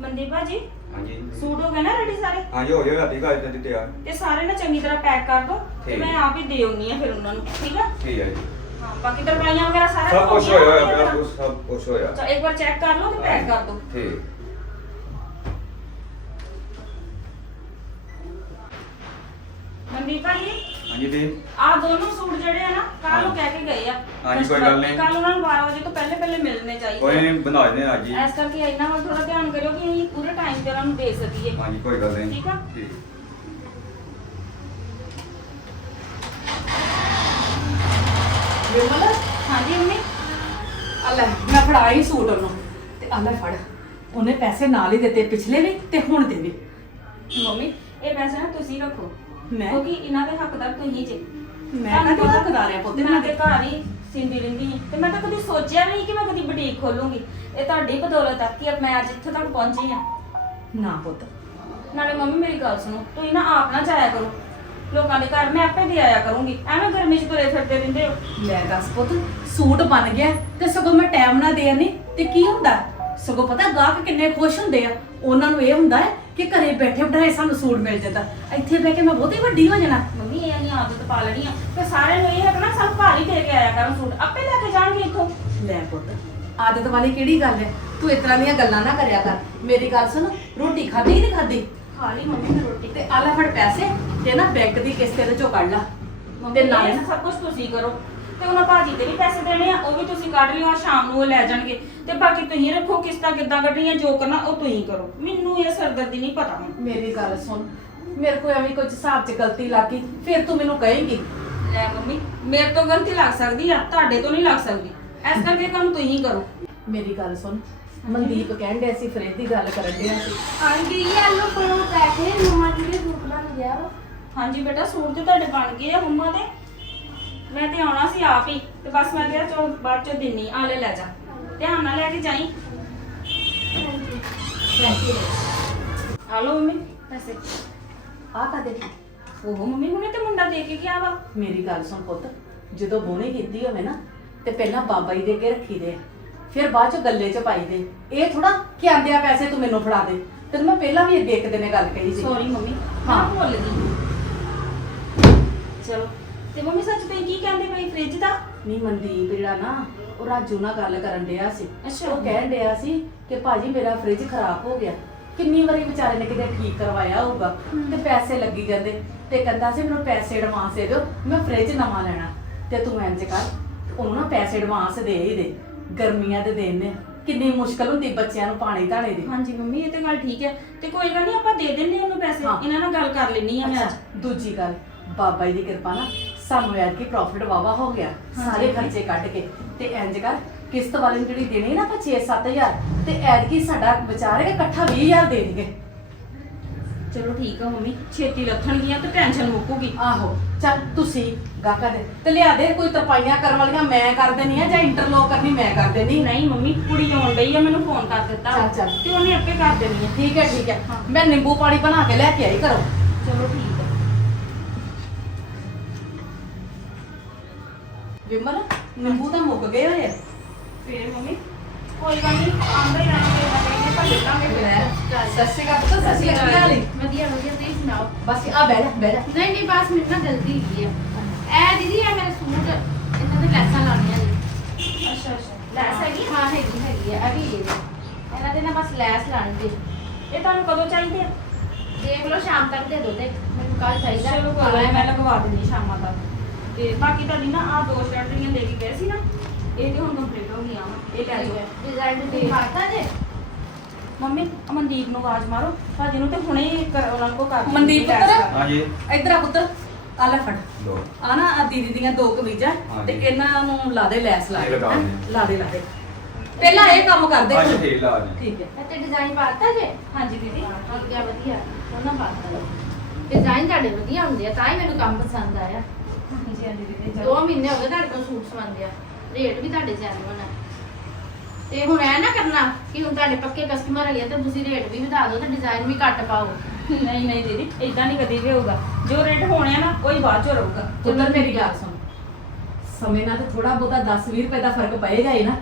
ਮਨਦੀਪ ਭਾਜੀ? ਹਾਂਜੀ। ਸੂਟ ਹੋ ਗਏ ਨਾ ਰੈਡੀ ਸਾਰੇ? ਹਾਂਜੀ ਹੋ ਗਿਆ ਰਾਤੀ ਘਰ ਤੇ ਤਿਆਰ ਤੇ ਸਾਰੇ ਨਾ ਚੰਗੀ ਤਰ੍ਹਾਂ ਪੈਕ ਕਰ ਦੋ ਤੇ ਠੀਕ। ਮੈਂ ਆਪ ਹੀ ਦੇ ਆਉਣੀ ਆ ਫਿਰ ਉਹਨਾਂ ਨੂੰ ਠੀਕ ਆ? ਠੀਕ ਹੈ ਜੀ। ਹਾਂ ਬਾਕੀ ਦਰਵਾਈਆਂ ਵਗੈਰਾ ਸਾਰਾ ਸਭ ਕੁਝ ਹੋਇਆ ਹੋਇਆ ਪਿਆ ਸਭ ਕੁਝ ਹੋਇਆ। ਚਾ ਇੱਕ ਵਾਰ ਚੈੱਕ ਕਰ ਲਓ ਤੇ ਪੈਕ ਕਰ ਦੋ। ਠੀਕ। ਕਹਿ ਕੇ ਗਏ ਆ। ਹਾਂਜੀ, ਕੋਈ ਗੱਲ ਨਹੀਂ। ਕੱਲ ਉਹਨਾਂ ਨੂੰ 12 ਵਜੇ ਤੋਂ ਪਹਿਲੇ ਪਹਿਲੇ ਮਿਲਣੇ ਚਾਹੀਦੇ ਕੋਈ ਨਹੀਂ ਬਣਾ ਦੇ ਅੱਜ ਹੀ। ਇਸ ਕਰਕੇ ਇਹਨਾਂ ਵੱਲ ਥੋੜਾ ਧਿਆਨ ਕਰਿਓ ਕਿ ਅਸੀਂ ਪੂਰੇ ਟਾਈਮ ਤੇ ਉਹਨਾਂ ਨੂੰ ਦੇ ਸਕੀਏ। ਹਾਂਜੀ ਕੋਈ ਗੱਲ ਨਹੀਂ। ਠੀਕ ਆ। ਠੀਕ। ਵਿਮਲ? ਹਾਂਜੀ ਮੰਮੀ? ਆ ਲੈ ਮੈਂ ਫੜਾਈ ਸੂਟ ਉਹਨੂੰ। ਤੇ ਆ ਲੈ ਫੜ। ਉਹਨੇ ਪੈਸੇ ਨਾਲ ਹੀ ਦਿੱਤੇ ਪਿਛਲੇ ਵੀ ਤੇ ਹੁਣ ਦੇ ਵੀ। ਮੰਮੀ ਇਹ ਪੈਸੇ ਨਾ ਤੁਸੀਂ ਰੱਖੋ। ਮੈਂ? ਕਿਉਂਕਿ ਇਹਨਾਂ ਦੇ ਹੱਕਦਾਰ ਤੁਸੀਂ ਜੇ ਮੈਂ ਤੁਹਾਨੂੰ ਕਾਹਦੀ ਪਤਾ, ਹੱਕਦਾਰ ਆ ਪੁੱਤ ਮੈਂ ਇਹਨਾਂ ਤੇ ਦੇ? ਘਰ ਹੀ ਸਿੰਦੀ ਰਹਿੰਦੀ ਸੀ ਤੇ ਮੈਂ ਤਾਂ ਕਦੀ ਸੋਚਿਆ ਵੀ ਨਹੀਂ ਕਿ ਮੈਂ ਕਦੀ ਬੁਟੀਕ ਖੋਲੂੰਗੀ। ਇਹ ਤੁਹਾਡੀ ਬਦੌਲਤ ਆ ਕਿ ਮੈਂ ਅੱਜ ਇੱਥੇ ਤੱਕ ਪਹੁੰਚੀ ਆ ਨਾ ਪੁੱਤ। ਨਾਲੇ ਮੰਮੀ ਮੇਰੀ ਗੱਲ ਸੁਣੋ ਤੁਸੀਂ ਨਾ ਆਪ ਨਾ ਜਾਇਆ ਕਰੋ। ਲੋਕਾਂ ਦੇ ਘਰ ਮੈਂ ਆਪੇ ਦੇ ਆਇਆ ਕਰੂੰਗੀ। ਐਵੇਂ ਗਰਮੀ 'ਚ ਤੁਰੇ ਫਿਰਦੇ ਰਹਿੰਦੇ ਹੋ। ਲੈ ਦੱਸ ਪੁੱਤ ਸੂਟ ਬਣ ਗਿਆ ਤੇ ਸਗੋਂ ਮੈਂ ਟਾਈਮ ਨਾ ਦੇ ਤੇ ਕੀ ਹੁੰਦਾ? ਸਗੋਂ ਪਤਾ ਗਾਹਕ ਕਿੰਨੇ ਖੁਸ਼ ਹੁੰਦੇ ਆ। ਉਹਨਾਂ ਨੂੰ ਇਹ ਹੁੰਦਾ ਹੈ ਕਿ ਘਰੇ ਬੈਠੇ ਬਿਠਾਏ ਸਾਨੂੰ ਸੂਟ ਮਿਲ ਜਾਂਦਾ। ਇੱਥੇ ਬਹਿ ਕੇ ਮੈਂ ਬਹੁਤੀ ਵੱਡੀ ਹੋ ਜਾਣਾ। ਮੰਮੀ ਇਹ ਨਹੀਂ ਆਦਤ ਪਾ ਲੈਣੀ ਆ ਫਿਰ ਸਾਰਿਆਂ ਨੂੰ ਇਹ ਹੈ ਕਿ ਨਾ ਸਭ ਹੀ ਦੇ ਕੇ ਆਇਆ ਕਰਨ ਸੂਟ। ਆਪੇ ਲੈ ਕੇ ਜਾਣਗੇ ਇੱਥੋਂ। ਲੈ ਪੁੱਤ ਆਦਤ ਵਾਲੀ ਕਿਹੜੀ ਗੱਲ ਹੈ? ਤੂੰ ਇਸ ਤਰ੍ਹਾਂ ਦੀਆਂ ਗੱਲਾਂ ਨਾ ਕਰਿਆ ਕਰ। ਮੇਰੀ ਗੱਲ ਸੁਣ ਰੋਟੀ ਖਾਧੀ ਕਿ ਨਹੀਂ ਖਾਧੀ? ਖਾ ਲਈ ਮੰਮੀ ਨੇ ਰੋਟੀ। ਤੇ ਆ ਲੈ ਫੜ ਪੈਸੇ ਤੇ ਨਾ ਬੈਂਕ ਦੀ ਕਿਸ਼ਤ ਇਹਦੇ ਚੋਂ ਕੱਢ ਲਾ। ਮੰਮੀ ਤੇ ਨਾਲੇ ਨਾ ਸਭ ਕੁਝ ਤੁਸੀਂ ਕਰੋ। ਤੇ ਉਹਨਾਂ ਭਾਜੀ ਦੇ ਵੀ ਪੈਸੇ ਦੇਣੇ ਆ ਉਹ ਵੀ ਤੁਸੀਂ ਕੱਢ ਲਿਓ ਆ ਸ਼ਾਮ ਨੂੰ ਉਹ ਲੈ ਜਾਣਗੇ। ਤੇ ਬਾਕੀ ਤੁਸੀਂ ਰੱਖੋ ਕਿਸ਼ਤਾਂ ਕਿੱਦਾਂ ਕੱਢਣੀਆਂ ਜੋ ਕਰਨਾ ਉਹ ਤੁਸੀਂ ਕਰੋ। ਮੈਨੂੰ ਇਹ ਸਰਦਰਦੀ ਨਹੀਂ ਪਤਾ ਹੁਣ। ਮੇਰੀ ਗੱਲ ਸੁਣ ਮੇਰੇ ਕੋਲ ਐਵੇਂ ਕੁਝ ਹਿਸਾਬ 'ਚ ਗਲਤੀ ਲੱਗ ਗਈ ਫਿਰ ਤੂੰ ਮੈਨੂੰ ਕਹੇਂਗੀ। ਲੈ ਮੰਮੀ ਮੇਰੇ ਤੋਂ ਗਲਤੀ ਲੱਗ ਸਕਦੀ ਆ ਤੁਹਾਡੇ ਤੋਂ ਨਹੀਂ ਲੱਗ ਸਕਦੀ। ਇਸ ਕਰਕੇ ਇਹ ਕੰਮ ਤੁਸੀਂ ਕਰੋ। ਮੇਰੀ ਗੱਲ ਸੁਣ ਮਨਦੀਪ ਕਹਿਣ ਡਿਆ ਸੀ ਫਰੇਦ ਦੀ ਗੱਲ ਕਰਨ ਡਿਆ ਸੀ। ਆਂਟੀ ਇਹ ਲੋ ਕੋਲ ਬੈਠੇ ਮਮਾ ਜੀ ਦੇ ਸੂਟ ਬਣ ਗਿਆ ਹਾਂਜੀ ਬੇਟਾ ਸੂਟ ਤੇ ਤੁਹਾਡੇ ਬਣ ਗਏ ਆ ਮੰਮਾ ਦੇ। ਮੈਂ ਤੇ ਆਉਣਾ ਸੀ ਆਪ ਹੀ ਤੇ ਬਸ ਮੈਂ ਕਿਹਾ ਚੋ ਬਾਅਦ ਚ ਦਿੰਨੀ ਆ ਲੈ ਲੈ ਜਾ। ਧਿਆਨ ਨਾਲ ਲੈ ਕੇ ਜਾਈ। ਲਓ ਮੰਮੀ ਪੈਸੇ। ਆ ਕਾਦੇ ਉਹ ਮੰਮੀ ਹੁਣੇ ਤੇ ਮੁੰਡਾ ਦੇ ਕੇ ਗਿਆ ਵਾ। ਮੇਰੀ ਗੱਲ ਸੁਣ ਪੁੱਤ ਜਦੋਂ ਬੋਣੀ ਕੀਤੀ ਹੋਵੇ ਨਾ ਤੇ ਪਹਿਲਾਂ ਬਾਬਾ ਜੀ ਦੇ ਅੱਗੇ ਰੱਖੀ ਦੇ ਫਿਰ ਬਾਅਦ ਚ ਗੱਲੇ 'ਚ ਪਾਈ ਦੇ। ਇਹ ਥੋੜਾ ਕਿ ਆਂਦਿਆ ਪੈਸੇ ਤੂੰ ਮੈਨੂੰ ਫੜਾ ਦੇ। ਤੈਨੂੰ ਮੈਂ ਪਹਿਲਾਂ ਵੀ ਅੱਗੇ ਇੱਕ ਦਿਨੇ ਗੱਲ ਕਹੀ ਸੀ। Sorry mummy. ਹਾਂ। ਭੁੱਲ ਗਈ। ਚਲੋ। ਤੇ ਮੰਮੀ ਸੱਚ ਤੇ ਕੀ ਕਹਿੰਦੇ ਪਈ ਫ੍ਰਿਜ ਦਾ? ਨਹੀਂ ਮਨਦੀਪ ਜਿਹੜਾ ਨਾ ਉਹ ਰਾਜੂ ਨਾਲ ਗੱਲ ਕਰਨ ਡਿਆ ਸੀ। ਅੱਛਾ। ਉਹ ਕਹਿਣ ਡਿਆ ਸੀ ਕਿ ਭਾਜੀ ਮੇਰਾ ਫ੍ਰਿਜ ਖਰਾਬ ਹੋ ਗਿਆ। ਕਿੰਨੀ ਵਾਰੀ ਵਿਚਾਰੇ ਨੇ ਕਿਤੇ ਠੀਕ ਕਰਵਾਇਆ ਹੋਊਗਾ। ਤੇ ਪੈਸੇ ਲੱਗੀ ਜਾਂਦੇ। ਤੇ ਕਹਿੰਦਾ ਸੀ ਮੈਨੂੰ ਪੈਸੇ ਐਡਵਾਂਸ ਦੇ ਦਿਓ ਮੈਂ ਫ੍ਰਿਜ ਨਵਾਂ ਲੈਣਾ। ਤੇ ਤੂੰ ਇੰਜ ਕਰ ਉਹਨੂੰ ਨਾ ਪੈਸੇ ਐਡਵਾਂਸ ਦੇ ਹੀ ਦੇ। ਗਰਮੀਆਂ ਦੇ ਦਿਨ ਨੇ। ਕਿੰਨੀ ਮੁਸ਼ਕਲ ਹੁੰਦੀ ਬੱਚਿਆਂ ਨੂੰ ਪਾਣੀ ਧਾਣੇ ਦੀ। ਹਾਂਜੀ ਮੰਮੀ ਇਹ ਤੇ ਗੱਲ ਠੀਕ ਹੈ। ਤੇ ਕੋਈ ਗੱਲ ਨਹੀਂ ਆਪਾਂ ਦੇ ਦਿੰਨੇ ਉਹਨੂੰ ਪੈਸੇ। ਹਾਂ। ਇਹਨਾਂ ਨਾਲ ਗੱਲ ਕਰ ਲੈਣੀ ਆ ਮੈਂ ਅੱਜ। ਅੱਛਾ ਦੂਜੀ ਗੱਲ ਬਾਬਾ ਜੀ ਦੀ ਕਿਰਪਾ ਨਾਲ ਸਾਨੂੰ ਯਾਰ ਕੀ ਪ੍ਰੋਫਿਟ ਵਾਵਾ ਹੋ ਗਿਆ। ਸਾਰੇ ਖਰਚੇ ਕੱਢ ਕੇ। ਤੇ ਇੰਜ ਕਰ ਕਿਸ਼ਤ ਵਾਲੀ ਨੂੰ ਜਿਹੜੀ ਦੇਣੀ ਨਾ ਆਪਾਂ 6-7000 ਤੇ ਐਤਕੀ ਸਾਡਾ ਵਿਚਾਰੇ ਇਕੱਠਾ 20000 ਦੇ ਦੇਣਗੇ ਚਲੋ ਠੀਕ ਆ ਮੰਮੀ ਛੇਤੀ ਲੱਥਣਗੀਆਂ ਤੇ ਟੈਨਸ਼ਨ ਮੁੱਕੂਗੀ। ਆਹੋ ਚੱਲ ਤੁਸੀਂ ਗਾਕਾ ਦੇ ਤੇ ਲਿਆ ਦੇ ਕੋਈ ਤਰਪਾਈਆਂ ਕਰਨ ਵਾਲੀਆਂ ਮੈਂ ਕਰ ਦੇਣੀ ਆ ਜਾਂ ਇੰਟਰਲੋਕ ਕਰਨੀ ਮੈਂ ਕਰ ਦੇਣੀ ਨਹੀਂ ਮੰਮੀ ਕੁੜੀ ਆਉਣ ਡਈ ਆ ਮੈਨੂੰ ਫੋਨ ਕਰ ਦਿੱਤਾ। ਚੱਲ, ਚੱਲ। ਤੇ ਉਹਨੇ ਆਪੇ ਕਰ ਦੇਣੀ ਆ। ਠੀਕ ਹੈ ਠੀਕ ਹੈ। ਹਾਂ। ਮੈਂ ਨਿੰਬੂ ਪਾਣੀ ਬਣਾ ਕੇ ਲੈ ਕੇ ਆਈ ਘਰੋਂ। ਚਲੋ ਠੀਕ ਵਿਮਲ ਨਿੰਬੂ ਤਾਂ ਮੁੱਕ ਗਏ ਹੋਏ ਆ। ਫੇਰ ਮੰਮੀ ਕੋਈ ਗੱਲ ਨਹੀਂ ਆਂਦਾ ਹੀ ਆਣਾ ਤੇ ਕਹਿੰਦੇ ਭੱਜ ਲਾਂਗੇ ਲੈ ਸਤਿ ਸ਼੍ਰੀ ਅਕਾਲ ਪੁੱਤ, ਸਤਿ ਸ਼੍ਰੀ ਅਕਾਲ। ਵਧੀਆ ਵਧੀਆ ਤੁਸੀਂ ਸੁਣਾਓ? ਬਸ ਆ ਬਹਿ ਜਾ ਬਹਿ ਜਾ। ਨਹੀਂ ਨਹੀਂ ਬਸ ਮੈਨੂੰ ਨਾ ਜਲਦੀ ਹੈਗੀ ਆ। ਇਹ ਦੀਦੀ ਇਹ ਮੇਰੇ ਸੂਟ ਇਹਨਾਂ ਦੇ ਲੈਸਾਂ ਲਾਉਣੀਆਂ ਨੇ। ਅੱਛਾ ਅੱਛਾ। ਲੈਸ ਹੈਗੀ? ਹਾਂ ਹੈਗੀ ਹੈਗੀ ਆ ਇਹ ਵੀ ਇਹ ਵੇ। ਇਹਨਾਂ ਦੇ ਨਾ ਬਸ ਲੈਸ ਲਾਣੀ ਤੇ ਇਹ ਤੁਹਾਨੂੰ ਕਦੋਂ ਚਾਹੀਦੇ ਆ? ਦੇਖ ਲਓ ਸ਼ਾਮ ਤੱਕ ਦੇ ਦੋ ਤੇ। ਮੈਨੂੰ ਕੱਲ ਚਾਹੀਦਾ। ਚਲੋ ਕੋਈ ਮੈਂ ਲਗਵਾ ਦਿੰਦੀ ਸ਼ਾਮਾਂ ਤੱਕ। ਤੇ ਬਾਕੀ ਤੁਹਾਡੀ ਨਾ ਆ ਦੋ ਸ਼ਰਟ ਜਿਹੜੀਆਂ ਲੈ ਕੇ ਗਏ ਸੀ ਨਾ ਇਹ ਤੇ ਹੁਣ ਕੰਪਲੀਟ ਹੋ ਗਈਆਂ ਵਾ ਇਹ ਲੈ ਜਾਓ ਡਿਜ਼ਾਈਨ ਤੇ ਮਾਰਤਾ ਜੇ? ਮੰਮੀ ਅਮਨਦੀਪ ਨੂੰ ਆਵਾਜ਼ ਮਾਰੋ ਭਾਜੀ ਨੂੰ ਤੇ ਹੁਣੇ ਹੀ ਕਰ ਉਹਨਾਂ ਕੋ ਕਰ ਮਨਦੀਪ ਪੁੱਤਰ? ਹਾਂਜੀ। ਇੱਧਰ ਆ ਪੁੱਤਰ ਆ ਲੈ ਫੜ। ਆ ਨਾ ਆ ਦੀਦੀ ਦੀਆਂ ਦੋ ਕਮੀਜ਼ਾਂ ਹਾਂਜੀ। ਤੇ ਇਹਨਾਂ ਨੂੰ ਲਾ ਦੇ ਲੈਸ ਲਾ ਇਹ ਦੇ ਲਗਾ ਹੈਂ? ਦਿੰਦੇ ਲਾ ਦੇ ਲਾ ਦੇ। ਪਹਿਲਾਂ ਇਹ ਕੰਮ ਕਰਦੇ ਅੱਜ ਤੂੰ। ਠੀਕ ਲਾ ਦੇ ਠੀਕ ਹੈ। ਇੱਥੇ ਡਿਜ਼ਾਈਨ ਪਾਤਾ ਜੇ? ਹਾਂਜੀ ਦੀਦੀ। ਵਧੀਆ ਵਧੀਆ। ਉਹਨਾਂ ਪਾਤਾ। ਡਿਜ਼ਾਈਨ ਤੁਹਾਡੇ ਵਧੀਆ ਹੁੰਦੇ ਆ ਤਾਂ ਹੀ ਮੈਨੂੰ ਕੰਮ ਪਸੰਦ ਆਇਆ। ਹਾਂਜੀ ਹਾਂਜੀ ਦੀਦੀ ਦੋ ਮਹੀਨੇ ਹੋ ਗਏ ਤੁਹਾਡੇ ਕੋਲ ਸੂਟ ਸਵਾਉਂਦੇ ਆ। ਰੇਟ ਵੀ ਤੁਹਾਡੇ ਜੈਨੂਅਨ ਆ ਤੇ ਹੁਣ ਐ ਨਾ ਕਰਨਾ ਕਿ ਹੁਣ ਤੁਹਾਡੇ ਪੱਕੇ ਕਸਟਮਰ ਹੈਗੇ ਤੇ ਤੁਸੀਂ ਰੇਟ ਵੀ ਵਧਾ ਦਿਓ ਤੇ ਡਿਜ਼ਾਈਨ ਵੀ ਘੱਟ ਪਾਓ। ਨਹੀਂ ਨਹੀਂ ਦੀਦੀ ਇਦਾਂ ਨਹੀਂ ਕਦੀ ਵੀ ਹੋਊਗਾ। ਜੋ ਰੇਟ ਹੋਣੇ ਆ ਨਾ ਕੋਈ ਬਾਅਦ ਚ ਰਹੂਗਾ। ਪੁੱਤਰ ਮੇਰੀ ਗੱਲ ਸੁਣ। ਸਮੇਂ ਨਾਲ ਤੇ ਥੋੜਾ ਬਹੁਤਾ 10 20 ਰੁਪਏ ਦਾ ਫ਼ਰਕ ਪਏਗਾ ਹੀ ਨਾ।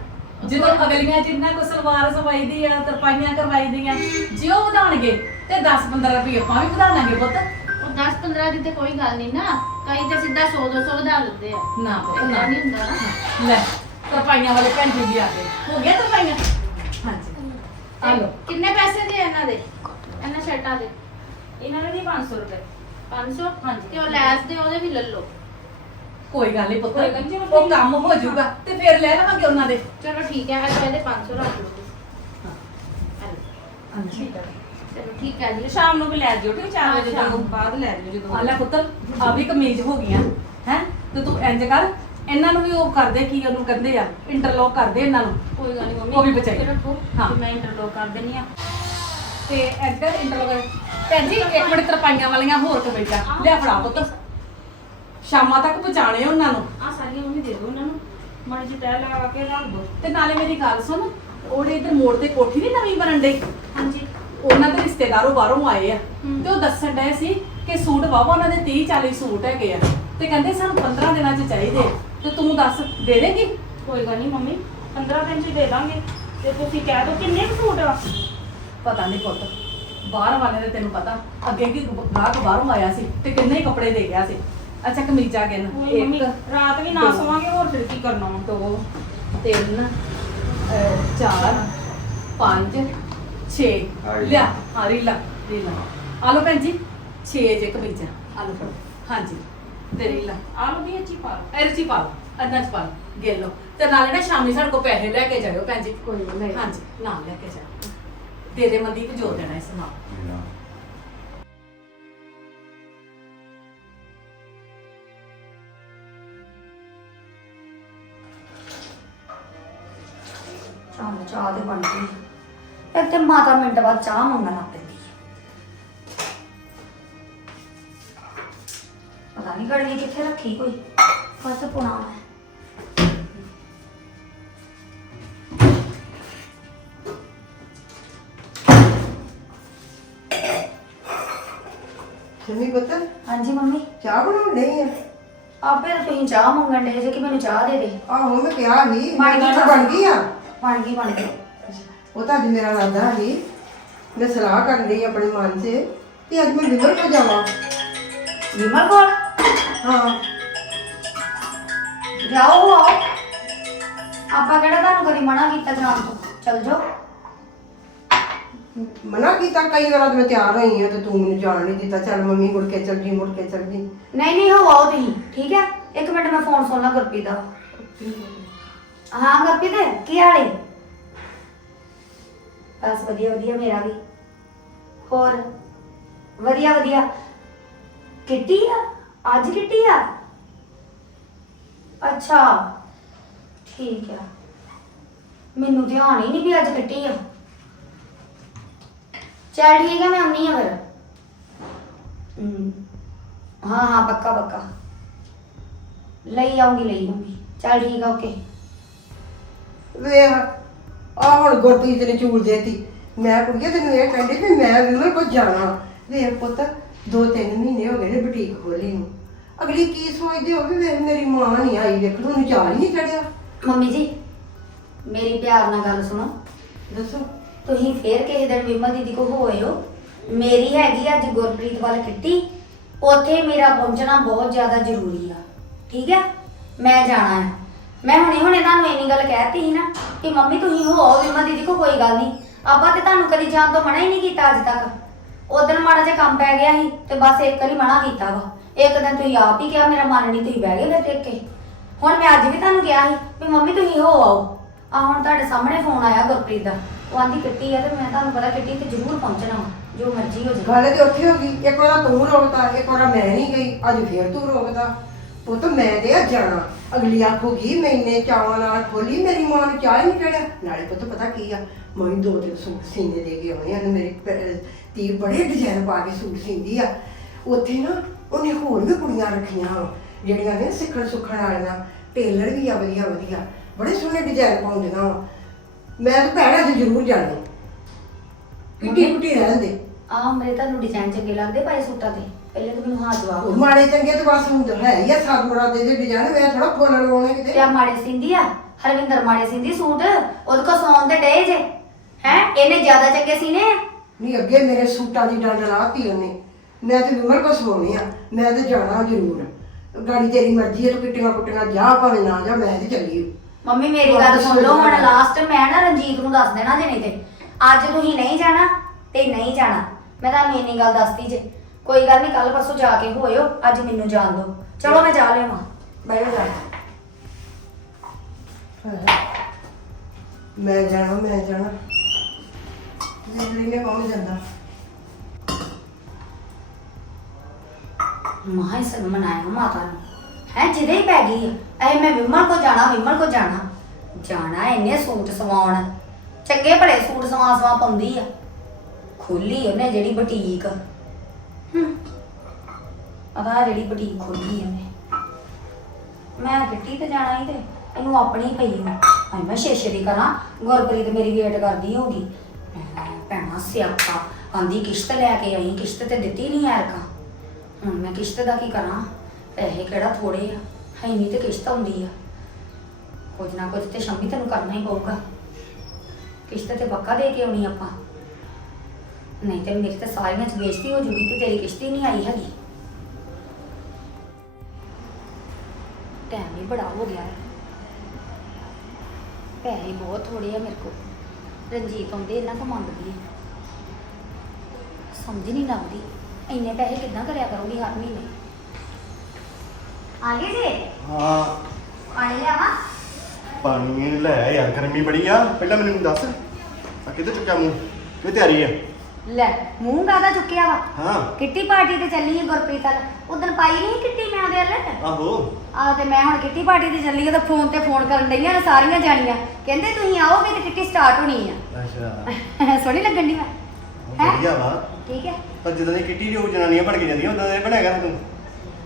ਜਦੋਂ ਅਗਲੀਆਂ ਜਿੰਨਾ ਕੋ ਸਲਵਾਰ ਸਵਾਈ ਦੀ ਆ ਤਰਪਾਈਆਂ ਕਰਵਾਈ ਦੀਆਂ ਜੇ ਉਹ ਵਧਾਣਗੇ ਤੇ 10 15 ਰੁਪਏ ਆਪਾਂ ਵੀ ਵਧਾ ਲਾਂਗੇ ਪੁੱਤ। ਉਹ 10 15 ਦੀ ਤੇ ਕੋਈ ਗੱਲ ਨਹੀਂ ਨਾ। ਕਈ ਤਾਂ ਸਿੱਧਾ 100 200 ਵਧਾ ਲੈਂਦੇ ਆ। ਨਾ ਪੁੱਤ ਏਦਾਂ ਨਾ। ਨਹੀਂ ਹੁੰਦਾ। ਨਾ ਲੈ ਤਰਪਾਈਆਂ ਵਾਲੇ ਭੈਣ ਜੀ ਵੀ ਆ ਗਏ। ਹੋ ਗਿਆ ਤਰਪਾਈਆਂ? ਹਾਂਜੀ। ਆ ਲਓ ਕਿੰਨੇ ਪੈਸੇ ਦੇ ਇਹਨਾਂ ਦੇ? ਇਹਨਾਂ ਸ਼ਰਟਾਂ ਦੇ। ਇਹਨਾਂ ਦੀ 500 ਰੁਪਏ। 500 ਹਾਂਜੀ। ਤੇ ਉਹ ਲੈਸ ਦੇ ਉਹਦੇ ਵੀ ਲੈ ਲਓ। ਕੋਈ ਗੱਲ ਨਹੀਂ ਪੁੱਤ ਕੋਈ ਗੱਲ ਨੀ, ਜਿਵੇਂ ਉਹ ਕੰਮ ਹੋ ਜਾਊਗਾ ਤੇ ਫਿਰ ਲੈ ਲਵਾਂਗੇ ਉਹਨਾਂ ਦੇ। ਚਲੋ ਠੀਕ ਹੈ ਅੱਜ ਇਹਦੇ 500 ਰੱਖ ਲਓ ਹਾਂਜੀ। ਚਲੋ ਠੀਕ ਹੈ ਜੀ ਸ਼ਾਮ ਨੂੰ ਵੀ ਲੈ ਜਿਓ ਠੀਕ 4 ਵਜੇ ਹਾਂ, ਤੋਂ ਸ਼ਾਮ। ਬਾਅਦ ਲੈ ਜਿਓ ਜਦੋਂ ਆ ਵੀ ਕਮੀਜ਼ ਹੋ ਗਈਆਂ ਹੈ? ਤੇ ਤੂੰ ਇੰਜ ਕਰ ਇਹਨਾਂ ਨੂੰ ਵੀ ਉਹ ਕਰਦੇ ਕੀ ਉਹਨੂੰ ਕਹਿੰਦੇ ਆ ਇੰਟਰਲੌਕ ਕਰਦੇ ਇਹਨਾਂ ਨੂੰ। ਕੋਈ ਗੱਲ ਨਹੀਂ ਮੰਮੀ ਉਹ ਵੀ ਬਚਾਈ। ਰੱਖੋ ਹਾਂ। ਤੇ ਮੈਂ ਇੰਟਰਲੋਕ ਕਰ ਦਿੰਨੀ ਆ। ਤੇ ਇੱਧਰ ਇੰਟਰਲੌਕ ਭੈਣ ਜੀ ਇੱਕ ਮਿੰਟ ਤਰਪਾਈਆਂ ਵਾਲੀਆਂ ਹੋਰ ਕਮੀਜ਼ਾਂ ਲਿਆ ਫੜਾ ਪੁੱਤ। ਸ਼ਾਮਾਂ ਤੱਕ ਪਹੁੰਚਾਣੇ ਉਹਨਾਂ ਨੂੰ। ਆ ਸਾਰੀਆਂ ਮੰਮੀ ਦੇ ਦਿਓ ਉਹਨਾਂ ਨੂੰ। ਮਾੜੀ ਜਿਹੀ ਤੈਅ ਲਗਾ ਕੇ ਰੱਖ ਦਿਓ ਤੇ ਨਾਲੇ ਮੇਰੀ ਗੱਲ ਸੁਣ ਉਹਦੇ ਇੱਧਰ ਮੋੜ ਤੇ ਕੋਠੀ ਨਹੀਂ ਨਵੀਂ ਬਣਨ ਡਈ? ਹਾਂਜੀ। ਉਹਨਾਂ ਦੇ ਰਿਸ਼ਤੇਦਾਰੋਂ ਬਾਹਰੋਂ ਆਏ ਆ। ਤੇ ਉਹ ਦੱਸਣ ਡਏ ਸੀ ਕਿ ਸੂਟ ਵਾਵਾ ਉਹਨਾਂ ਦੇ 30 40 ਸੂਟ ਹੈਗੇ ਆ। ਤੇ ਕਹਿੰਦੇ ਸਾਨੂੰ 15 ਦਿਨਾਂ 'ਚ ਚਾਹੀਦੇ। ਆ। ਤੇ ਤੂੰ ਦੱਸ ਦੇ ਦੇਗੀ? ਕੋਈ ਗੱਲ ਨਹੀਂ ਮੰਮੀ 15 ਦਿਨ ਚ ਹੀ ਦੇ ਦਾਂਗੇ। ਤੇ ਤੁਸੀਂ ਕਹਿ ਦਿਓ ਕਿੰਨੇ ਕੁ ਸੂਟ ਆ? ਪਤਾ ਨਹੀਂ ਪੁੱਤ। ਬਾਹਰ ਵਾਲੇ ਦੇ ਤੈਨੂੰ ਪਤਾ ਅੱਗੇ ਕੀ ਗਾਹਕ ਬਾਹਰੋਂ ਆਇਆ ਸੀ ਤੇ ਕਿੰਨੇ ਹੀ ਕੱਪੜੇ ਦੇ ਗਿਆ ਸੀ। ਅੱਛਾ ਕਮੀਜ਼ਾਂ ਗਿਣ। ਕੋਈ ਮੰਮੀ ਰਾਤ ਵੀ ਨਾ ਦੋ, ਸੋਵਾਂਗੇ ਹੋਰ ਫਿਰ ਕੀ ਕਰਨਾ ਵਾ? ਦੋ ਤਿੰਨ ਅਹ, ਚਾਰ ਪੰਜ 6 ਹਾਂ ਜੀ। ਲਿਆ ਹਾਂ ਰੀਲਾ ਰੀਲਾ ਆ ਲਓ ਭੈਣ ਜੀ 6 ਜੇ ਕਮੀਜ਼ਾਂ ਆ ਲਓ ਫੜੋ ਹਾਂਜੀ ਤੇ ਰੀਲਾ ਆਲੂ ਵੀ ਅੱਛੀ ਪਾ ਲਓ। ਇਹਦੇ ਚ ਹੀ ਪਾ ਲਓ ਅੰਦਰ ਚ ਪਾ ਲਓ ਗੇ ਲਓ ਤੇ ਨਾਲੇ ਨਾ ਸ਼ਾਮੀ ਸਾਡੇ ਕੋਲ ਪੈਸੇ ਲੈ ਕੇ ਜਾਇਓ ਭੈਣ ਜੀ ਕੋਈ ਨੀ, ਲੈ ਹਾਂਜੀ ਨਾਲ ਲੈ ਕੇ ਜਾਇਓ ਦੇ ਦੇ ਮਨਦੀਪ ਜੋ ਦੇਣਾ ਇਸ ਨਾਲ। ਚੱਲ ਚਾਹ ਤੇ ਬਣ ਗਈ ਤੇ ਮਾਤਾ ਮਿੰਟ ਬਾਅਦ ਚਾਹ ਮੰਗਣ ਲੱਗ ਪੈਂਦੀ ਹੈ। ਪਤਾ ਨਹੀਂ ਗੜਵੀ ਕਿੱਥੇ ਰੱਖੀ ਕੋਈ ਫਸ ਪੁਣਾ ਮੈਂ। ਸਿੰਮੀ ਪੁੱਤ ਹਾਂਜੀ ਮੰਮੀ। ਚਾਹ ਬਣਾਉਣ ਨਹੀਂ ਆ? ਆਪੇ ਤਾਂ ਤੁਸੀਂ ਚਾਹ ਮੰਗਣ ਦੇ ਜੇ ਕਿ ਮੈਨੂੰ ਚਾਹ ਦੇ ਦੇ। ਆਹੋ ਮੈਂ ਕਿਹਾ ਸੀ ਬਣ ਮੈਂ ਗਈ ਤਾਂ ਬਸ। ਬਣ ਗਈ ਆ? ਬਣ ਗਈ ਬਣ ਗਈ। ਉਹ ਤਾਂ ਅੱਜ ਮੇਰਾ ਰਾਦਾ ਸੀ। ਮੈਂ ਸਲਾਹ ਕਰਨ ਲਈ ਆਪਣੇ ਮਨ 'ਚ ਕਿ ਅੱਜ ਮੈਂ ਵਿਮਲ ਕੋ ਜਾਵਾਂ। ਵਿਮਲ ਕੋਲ? ਹਾਂ। ਜਾਓ ਆਓ। ਆਪਾਂ ਕਿਹੜਾ ਤੁਹਾਨੂੰ ਕਦੀ ਮਨਾ ਕੀਤਾ ਜਾਣ ਤੋਂ? ਚਲ ਜਾਓ। ਮਨਾ ਕੀਤਾ ਕਈ ਵਾਰ ਮੈਂ ਤਿਆਰ ਹੋਈ ਆ ਤੇ ਤੂੰ ਮੈਨੂੰ ਜਾਣ ਨਹੀਂ ਦਿੱਤਾ। ਚੱਲ ਮੰਮੀ ਮੁੜ ਕੇ ਚੱਲ ਜੀ ਮੁੜ ਕੇ ਚੱਲ ਜੀ। ਨਹੀਂ ਨਹੀਂ ਹੋ ਆਓ ਤੁਸੀਂ ਠੀਕ ਹੈ ਇੱਕ ਮਿੰਟ ਮੈਂ ਫੋਨ ਸੁਣਨਾ ਗੁਰਪ੍ਰੀਤ ਦਾ। ਹਾਂ ਗੁਰਪ੍ਰੀਤ ਕੀ ਹਾਲ ਹੈ ਬਸ ਵਧੀਆ ਵਧੀਆ ਮੇਰਾ ਵੀ। ਹੋਰ? ਵਧੀਆ ਵਧੀਆ। ਕਿੱਟੀ ਆ? ਅੱਜ ਕਿੱਟੀ ਆ? ਅੱਛਾ। ਠੀਕ ਆ। ਮੈਨੂੰ ਧਿਆਨ ਹੀ ਨਹੀਂ ਵੀ ਅੱਜ ਕਿੱਟੀ ਆ। ਚੱਲ ਠੀਕ ਹੈ ਮੈਂ ਆਉਣੀ ਆ ਫਿਰ। ਹਮ, ਹਾਂ ਹਾਂ ਪੱਕਾ ਪੱਕਾ। ਲਈ ਆਉਂਗੀ ਲਈ ਆਉਂਗੀ। ਚੱਲ ਠੀਕ ਆ ਓਕੇ। ਵੇਖ। ਆ ਹੁਣ ਗੁਰਪ੍ਰੀਤ ਨੇ ਚੂਲ ਦੇਤੀ। ਮੈਂ ਕੁੜੀਏ ਤੈਨੂੰ ਇਹ ਕਹਿੰਦੀ ਵੀ ਮੈਂ ਵਿਮਲ ਕੋ ਜਾਣਾ। ਵੇਖ ਪੁੱਤ ਦੋ ਤਿੰਨ ਮਹੀਨੇ ਹੋ ਗਏ ਨੇ ਬੁਟੀਕ ਖੋਲੀ ਨੂੰ। ਅਗਲੀ ਕੀ ਸੋਚਦੀ ਹੋਵੇ ਵੇਖ ਮੇਰੀ ਮਾਂ ਨਹੀਂ ਆਈ ਵੇਖਣ ਨੂੰ ਚਾਹ ਹੀ ਨਹੀਂ ਚੜਿਆ। ਮੰਮੀ ਜੀ ਮੇਰੀ ਪਿਆਰ ਨਾਲ ਗੱਲ ਸੁਣੋ। ਦੱਸੋ। ਤੁਸੀਂ ਫੇਰ ਕਿਸੇ ਦਿਨ ਵਿਮਲ ਦੀਦੀ ਕੋ ਹੋਏ ਹੋ। ਮੇਰੀ ਹੈਗੀ ਅੱਜ ਗੁਰਪ੍ਰੀਤ ਵੱਲ ਕਿੱਟੀ। ਉੱਥੇ ਮੇਰਾ ਪਹੁੰਚਣਾ ਬਹੁਤ ਜ਼ਿਆਦਾ ਜ਼ਰੂਰੀ ਆ। ਠੀਕ ਹੈ ਮੈਂ ਜਾਣਾ ਹੈ ਮੈਂ ਹੁਣੇ ਹੁਣੇ ਤੁਹਾਨੂੰ ਇੰਨੀ ਗੱਲ ਕਹਿਤੀ ਸੀ ਨਾ ਕਿ ਮੰਮੀ ਤੁਸੀਂ ਹੋ ਵਿਮਲ ਦੀਦੀ ਕੋ ਕੋਈ ਗੱਲ ਨਹੀਂ। ਆਪਾਂ ਤੇ ਤੁਹਾਨੂੰ ਕਦੀ ਜਾਣ ਤੋਂ ਮਨਾ ਹੀ ਨਹੀਂ ਕੀਤਾ ਅੱਜ ਤੱਕ। ਉਦੋਂ ਮਾੜਾ ਜਿਹਾ ਕੰਮ ਪੈ ਗਿਆ ਸੀ ਤੇ ਬਸ ਇੱਕ ਵਾਰੀ ਮਨਾ ਕੀਤਾ ਵਾ। ਇੱਕ ਦਿਨ ਤੁਸੀਂ ਆਪ ਹੀ ਕਿਹਾ ਮੇਰਾ ਮਨ ਨਹੀਂ, ਤੁਸੀਂ ਬਹਿ ਗਏ ਫਿਰ ਟਿਕ ਕੇ ਹੁਣ ਮੈਂ ਅੱਜ ਵੀ ਤੁਹਾਨੂੰ ਕਿਹਾ ਸੀ ਵੀ ਮੰਮੀ ਤੁਸੀਂ ਹੋ ਆਓ। ਆ ਹੁਣ ਤੁਹਾਡੇ ਸਾਹਮਣੇ ਫੋਨ ਆਇਆ ਗੁਰਪ੍ਰੀਤ ਦਾ। ਉਹ ਆਂਦੀ ਕਿੱਟੀ ਆ ਤੇ ਮੈਂ ਤੁਹਾਨੂੰ ਪਤਾ ਕਿੱਟੀ ਤੇ ਜ਼ਰੂਰ ਪਹੁੰਚਣਾ ਵਾ, ਜੋ ਮਰਜ਼ੀ ਹੋ ਜਾਵੇ ਗੱਲ ਤੇ ਉੱਥੇ ਹੋ ਗਈ। ਇੱਕ ਵਾਰ ਤੂੰ ਰੋਕਦਾ ਇੱਕ ਵਾਰ ਮੈਂ ਨਹੀਂ ਗਈ। ਅੱਜ ਫੇਰ ਤੂੰ ਰੋਕਦਾ ਪੁੱਤ ਮੈਂ ਤੇ ਅੱਜ ਜਾਣਾ। ਅਗਲੀ ਆਖੂਗੀ ਮੈਂ ਇੰਨੇ ਚਾਵਾਂ ਨਾਲ ਖੋਲੀ ਮੇਰੀ ਮਾਂ ਨੂੰ ਚਾਹ ਹੀ ਨਹੀਂ ਚੜਿਆ। ਨਾਲੇ ਪੁੱਤ ਪਤਾ ਕੀ ਆ ਮੈਂ ਵੀ ਦੋ ਤਿੰਨ ਸੂਟ ਸੀਨੇ ਦੇ ਕੇ ਆਉਣੇ ਤੇ ਮੇਰੀ ਧੀ ਬੜੇ ਡਿਜ਼ਾਈਨ ਪਾ ਕੇ ਸੂਟ ਸੀਂਦੀ ਆ। ਉੱਥੇ ਨਾ ਉਹਨੇ ਹੋਰ ਵੀ ਕੁੜੀਆਂ ਰੱਖੀਆਂ ਵਾ, ਜਿਹੜੀਆਂ ਨੇ ਸਿੱਖਣ ਸੁੱਖਣ ਵਾਲੀਆਂ ਟੇਲਰ ਵੀ ਆ ਵਧੀਆ ਵਧੀਆ। ਬੜੇ ਸੋਹਣੇ ਡਿਜ਼ਾਈਨ ਪਾਉਂਦੀਆਂ ਵਾ। ਮੈਂ ਤਾਂ ਭੈਣ ਅੱਜ ਜ਼ਰੂਰ ਜਾਣਾ। ਕਿੱਟੀ ਕੁੱਟੀ ਰਹਿਣ ਦੇ। ਆ ਮੇਰੇ ਤੁਹਾਨੂੰ ਡਿਜ਼ਾਈਨ ਚੰਗੇ ਲੱਗਦੇ ਪਾਏ ਸੂਟਾਂ ਤੇ। ਪਹਿਲੇ ਤਾਂ ਮੈਨੂੰ ਉਹ ਮਾੜੇ ਚੰਗੇ ਤੇ ਬਸ ਹੁਣ ਹੈ ਹੀ ਆ ਸਭ ਬੜਾ ਦੇ ਦੇ ਡਿਜ਼ਾਈਨ ਮੈਂ ਥੋੜਾ ਫੋਨ ਲਵਾਉਣੇ ਕਿਤੇ। ਕਿਆ ਮਾੜੇ ਸਿੰਦੀ ਆ? ਹਰਵਿੰਦਰ ਮਾੜੇ ਸਿੰਦੀ ਸੂਟ? ਉਹਦੇ ਕੋ ਸੌਣ ਦੇ ਡੇ ਜੇ। ਹੈ? ਇਹਨੇ ਜ਼ਿਆਦਾ ਚੰਗੇ ਸੀਨੇ ਆ? ਨਹੀਂ ਅੱਗੇ ਮੇਰੇ ਸੂਟਾਂ ਦੀ ਡੰਡ ਲਾਤੀ ਉਹਨੇ। ਮੈਂ ਤੇ ਵਿਮਲ ਕੋ ਸਵਾਉਣੀ ਆ। ਮੈਂ ਤੇ ਜਾਣਾ ਜ਼ਰੂਰ। ਗਾੜੀ ਤੇਰੀ ਮਰਜ਼ੀ ਹੈ ਤੂੰ ਕਿੱਟੀਆਂ ਕੁੱਟੀਆਂ ਜਾ ਭਾਵੇਂ ਨਾ ਜਾ ਮੈਂ ਤੇ ਚੱਲੀ। ਮੰਮੀ ਮੇਰੀ ਗੱਲ ਸੁਣ ਲਓ ਹੁਣ ਲਾਸਟ ਮੈਂ ਨਾ ਰਣਜੀਤ ਨੂੰ ਦੱਸ ਦੇਣਾ ਜੇ ਨਹੀਂ ਤੇ। ਅੱਜ ਤੁਸੀਂ ਨਹੀਂ ਜਾਣਾ ਤੇ ਨਹੀਂ ਜਾਣਾ। ਮੈਂ ਤੁਹਾਨੂੰ ਇੰਨੀ ਗੱਲ ਦੱਸਤੀ ਜੇ। ਕੋਈ ਗੱਲ ਨਹੀਂ ਕੱਲ ਪਰਸੋਂ ਜਾ ਕੇ ਹੋਇਓ ਅੱਜ ਮੈਨੂੰ ਜਾਣ ਦਿਓ। ਚਲੋ ਮੈਂ ਜਾ ਲਿਆਵਾਂ। ਬੈਠੋ ਜਾ। ਮੈਂ ਜਾਣਾ ਮੈਂ ਜਾਣਾ। ਜਿੰਦੜੀ ਨੇ ਕੌਣ ਜਾਂਦਾ? ਮਾਂ ਨੂੰ ਮਨਾਇਆ ਮਾਤਾ ਨੂੰ। ਹੈ ਜਿਹਦੇ ਹੀ ਪੈ ਗਈ ਐ ਮੈਂ ਵਿਮਲ ਕੋ ਜਾਣਾ ਵਿਮਲ ਕੋ ਜਾਣਾ। ਜਾਣਾ ਇਹਨੇ ਸੂਟ ਸਵਾਉਣ। ਚੰਗੇ ਭਲੇ ਸੂਟ ਸਵਾ ਸਵਾ ਪਾਉਂਦੀ ਆ। ਖੋਲੀ ਉਹਨੇ ਜਿਹੜੀ ਬੁਟੀਕ। ਹੂੰ ਅਦਾ ਜਿਹੜੀ ਬੁਟੀਕ ਖੋਲੀ ਉਹਨੇ ਮੈਂ। ਕਿੱਟੀ ਤੇ ਜਾਣਾ ਹੀ ਤੇ ਇਹਨੂੰ ਆਪਣੀ ਪਈ ਨੂੰ ਐ ਮੈਂ ਸ਼ੇਸ਼ੇ ਦੀ ਕਰਾਂ। ਗੁਰਪ੍ਰੀਤ ਮੇਰੀ ਵੇਟ ਕਰਦੀ ਹੋਗੀ ਭੈਣਾ ਸਿਆਪਾ। ਆਂਦੀ, ਕਿਸ਼ਤ ਲੈ ਕੇ ਆਈ। ਕਿਸ਼ਤ ਤੇ ਦਿੱਤੀ ਨਹੀਂ ਐਰਕਾ ਹੁਣ ਮੈਂ ਕਿਸ਼ਤ ਦਾ ਕੀ ਕਰਾਂ? ਪੈਸੇ ਕਿਹੜਾ ਥੋੜੇ ਆ? ਹੈ ਨਹੀਂ ਤੇ ਕਿਸ਼ਤ ਆਉਂਦੀ ਆ। ਕੁਝ ਨਾ ਕੁਝ ਤੇ ਸ਼ੰਮੀ ਤੈਨੂੰ ਕਰਨਾ ਹੀ ਪਊਗਾ। ਕਿਸ਼ਤ ਤੇ ਪੱਕਾ ਦੇ ਕੇ ਆਉਣੀ ਆਪਾਂ। ਨਹੀਂ ਤੇ ਮੇਰੀ ਤਾਂ ਸਾਰੀਆਂ ਚ ਬੇਇੱਜ਼ਤੀ ਹੋ ਜੂਗੀ ਕਿ ਤੇਰੀ ਕਿਸ਼ਤ ਹੀ ਨਹੀਂ ਆਈ ਹੈਗੀ। ਟਾਈਮ ਵੀ ਬੜਾ ਹੋ ਗਿਆ। ਹੈ ਪੈਸੇ ਬਹੁਤ ਥੋੜੇ ਆ ਮੇਰੇ ਕੋਲ। ਰਣਜੀਤ ਆਉਂਦੇ ਇਹਨਾਂ ਕੋ ਮੰਗਦੀ ਹੈ ਸਮਝ ਨਹੀਂ ਲੱਗਦੀ ਇੰਨੇ ਪੈਸੇ ਕਿੱਦਾਂ ਕਰਿਆ ਕਰੂੰਗੀ ਹਰ ਮਹੀਨੇ। ਆ ਗਏ ਜੀ? ਹਾਂ। ਪਾਣੀ ਲਿਆਵਾਂ? ਪਾਣੀ ਲੈ ਯਾਰ ਗਰਮੀ ਬੜੀ ਆ। ਪਹਿਲਾਂ ਮੈਨੂੰ ਦੱਸ ਆ ਕਿੱਥੇ ਚੁੱਕਿਆ ਮੂੰਹ? ਕਿ ਤਿਆਰੀ ਆ? ਲੈ ਮੂੰਹ ਕਾਦਾ ਚੁੱਕਿਆ ਵਾ? ਹਾਂ। ਕਿੱਟੀ ਪਾਰਟੀ ਤੇ ਚੱਲੀ ਹੈ ਗੁਰਪ੍ਰੀਤ ਨਾਲ। ਉਦੋਂ ਪਾਈ ਨਹੀਂ ਕਿੱਟੀ ਮੈਂ ਉਹਦੇ ਵੱਲ? ਆਹੋ। ਆ ਤੇ ਮੈਂ ਹੁਣ ਕਿੱਟੀ ਪਾਰਟੀ ਤੇ ਚੱਲੀ ਆ ਤਾਂ ਫੋਨ ਤੇ ਫੋਨ ਕਰਨ ਡਈਆਂ ਨੇ ਸਾਰੀਆਂ ਜਾਣੀਆਂ। ਕਹਿੰਦੇ ਤੁਸੀਂ ਆਓਗੇ ਤੇ ਕਿੱਟੀ ਸਟਾਰਟ ਹੋਣੀ ਆ। ਅੱਛਾ। ਸੋਹਣੀ ਲੱਗਣ ਦੀ ਮੈਂ ਹੈਂ? ਵਧੀਆ ਵਾ। ਠੀਕ ਹੈ ਪਰ ਜਦੋਂ ਦੀ ਕਿੱਟੀ ਜੋ ਜਨਾਨੀਆਂ ਬਣ ਕੇ ਜਾਂਦੀਆਂ ਉਦੋਂ ਦੇ ਤੂੰ।